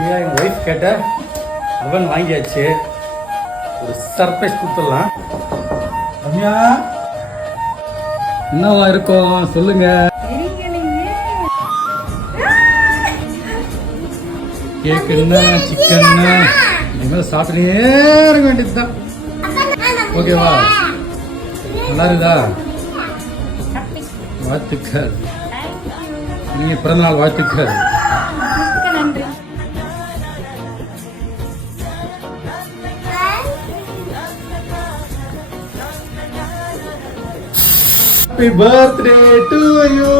எங்கள் ஒய்ஃப் கேட்ட அவன் வாங்கியாச்சு. ஒரு சர்ப்ரைஸ் கொடுத்துடலாம். ரம்யா என்னவா இருக்கும் சொல்லுங்க. கேக் என்ன சிக்கன் இனிமேல் சாப்பிட்டுனே இருக்க வேண்டியதுதான். ஓகேவா? நல்லா இருக்குதா? வாழ்த்துக்கள். நீங்க பிறந்தநாள் வாழ்த்துக்கள். Happy birthday to you.